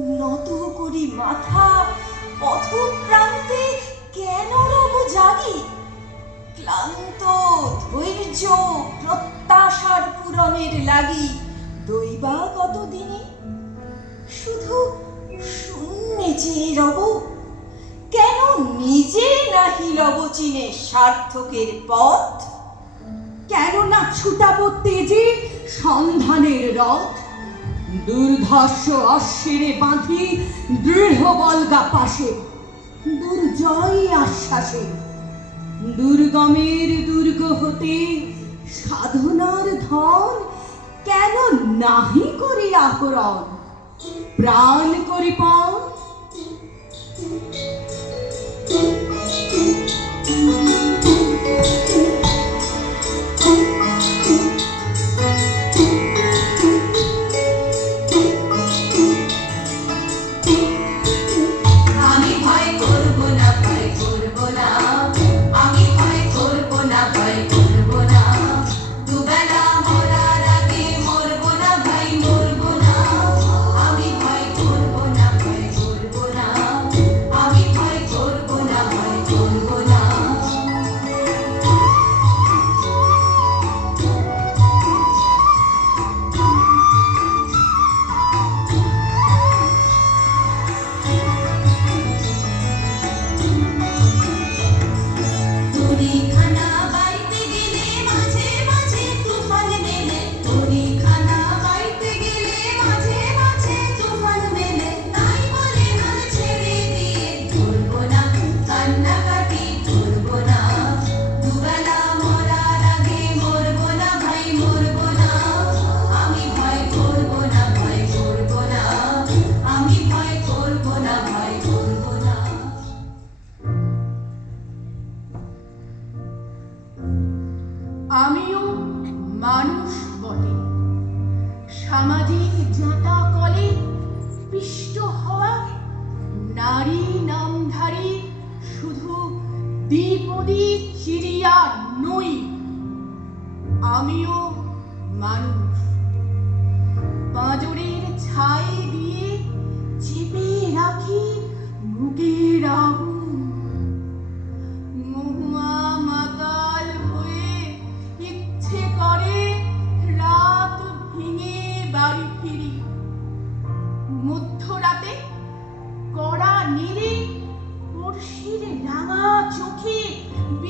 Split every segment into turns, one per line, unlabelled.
উন্নত করি মাথা পথ প্রান্তে কেন রব জাগি? ক্লান্ত, ধৈর্য, প্রত্যাশার পূরণের লাগি দৈবা কতদিনে শুধু শূন্যে চেয়ে রব, কেন নিজে নাহি লব চিনে সার্থকের পথ?
কেন না ছুটাবো তেজে সন্ধানের রথ? দুর্ধর্ষ অশ্বিরে বাঁধি দৃঢ় বলগা পাশে, দুর্জয় আশ্বাসে, দুর্গমের দুর্গ হতে সাধনার ধন কেন নাহি করি আহরণ প্রাণ করি পণ দ্বিপদী চিড়িয়া নই আমিও মানুষ। পাঁজরের ছাই দিয়ে চেপে রাখি বুকের আগুন।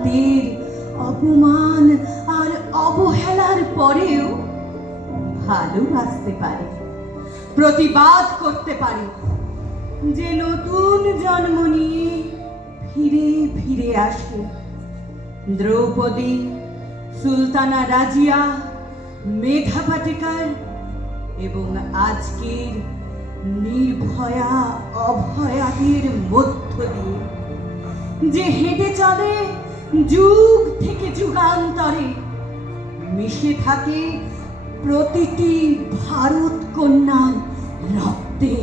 যুগান্তের অপমান আর অবহেলার পরেও ভালোবাসতে পারে, প্রতিবাদ করতে পারে, যে নতুন জন্ম নিয়ে ফিরে ফিরে আসে।
দ্রৌপদী, সুলতানা রাজিয়া মেধা পাটেকার এবং আজকের নির্ভয়া, অভয়াদের মধ্য দিয়ে যে হেঁটে চলে যুগ থেকে যুগান্তরে মিশে থাকে প্রতিটি ভারত কন্যার রক্তে।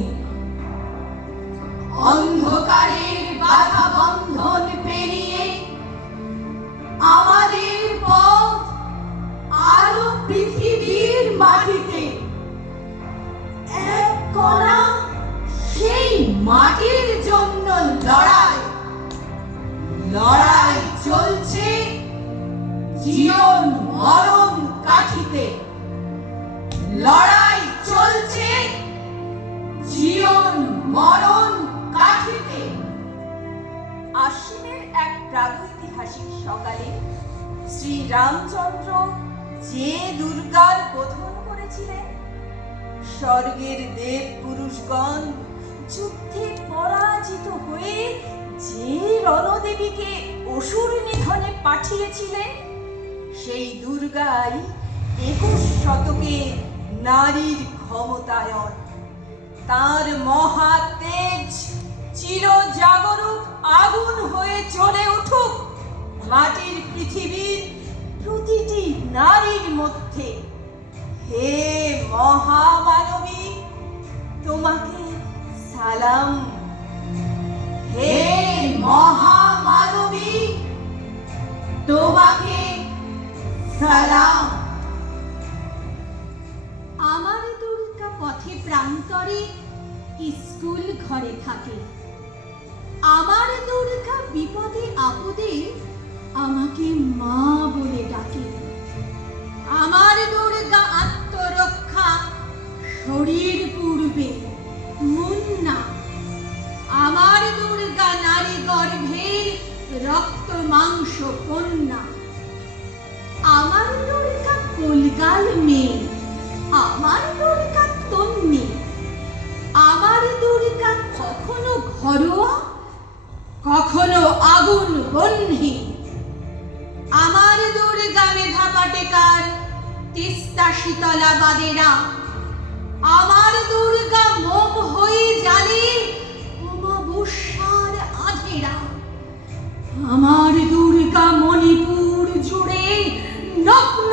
অন্ধকারের বাধা বন্ধন পেরিয়ে আমাদের পথ আরও পৃথিবীর মাটিতে। এক কণা সেই মাটির জন্য লড়াই। লড়াই চলছে জীবন মরণ কাঠিতে লড়াই চলছে জীবন মরণ কাঠিতে
আশ্বিনের এক প্রাগৈতিহাসিক সকালে শ্রী রামচন্দ্র যে দুর্গার বোধন করেছিলেন, স্বর্গের দেব পুরুষগণ যুদ্ধে পরাজিত হয়ে যে রণদেবীকে অসুর নিধনে পাঠিয়েছিলেন। সেই দুর্গাই একুশ শতকে নারীর ক্ষমতায়ন। তার মহা তেজ চির জাগরুক আগুন হয়ে চলে উঠুক মাটির পৃথিবীর প্রতিটি নারীর মধ্যে। হে মহামানবী, তোমাকে সালাম। হে মহামানবী তোমাকে সালাম।
আমার দুর্গা পথে প্রান্তরে স্কুল ঘরে থাকে। আমার দুর্গা বিপদে আপদে আমাকে মা বলে ডাকে। মাংস, কন্যা। আমার দুর্গা কলগাল মেয়ে, আমার দুর্গা তন্নি। আমার দুর্গা কখনো ঘরোয়া, কখনো আগুন বন্ধি। আমার দুর্গা মেধা পাটেকার তিস্তা শীতলা বাদেরা আমার দুর্গা মোম হয়ে জালে অমাবস্যার আধেরা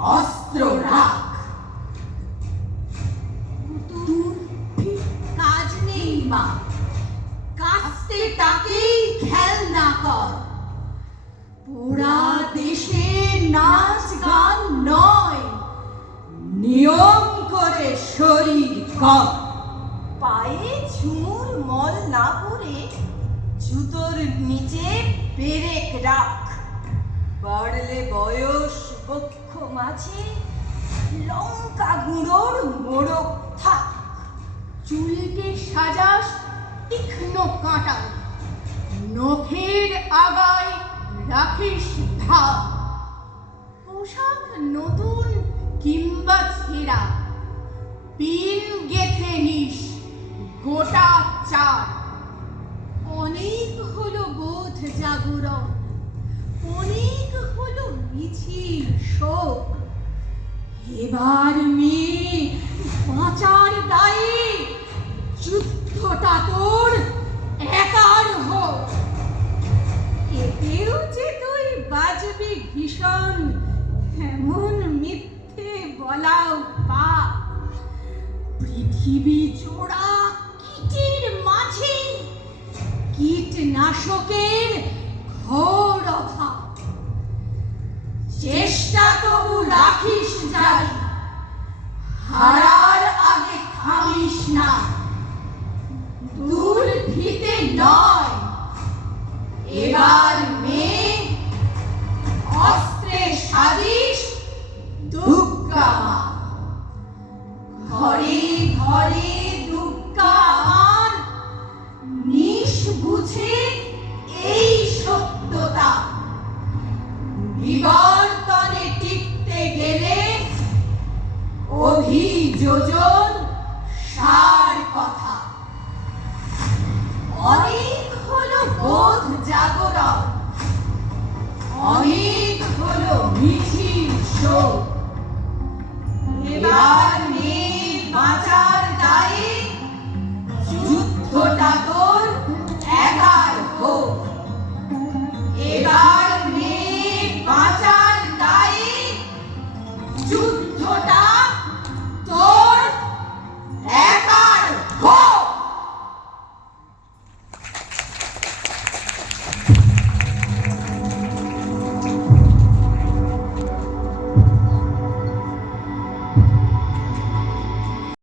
অস্ত্র রাখ কাজ নেই মা। কাস্তে
তাকেই খেলনা কর। পুরা দেশে নাচ গান নয়, নিয়ম করে শরীর
কর।
পায়ে ঝুমুর মল না পরে জুতোর নিচে পেরেক রাখ। বাড়লে বয়স বক্ষ মাঝে লঙ্কা গুঁড়োর মোড়ক থাক।
চুলকে সাজাস তীক্ষ্ণ কাঁটা নখের আগায় রাখিস ধাপ। পোশাক নতুন কিংবা ছেঁড়া। পিন গেথে নিস গোটা চার অনেক হলো বোধ জাগরণ। অনেক হলো মিছিল, শোক। এবার মেয়ে বাঁচার দায়ে যুদ্ধটা তোর একার হোক। এতেও যে তুই বাজবি ভীষণ, এমন মিথ্যে বলাও পাপ পৃথিবী জোড়া কীটের মাঝে কীটনাশকের ঘোর অভাব। চেষ্টা তবু রাখিস জারি হারার আগে থামিস না। দূর ভিতে নয়। এবার মেয়ে অস্ত্রে সাজিস দুর্গা ঘরে ঘরে দুর্গা আমার নিশ বুঝে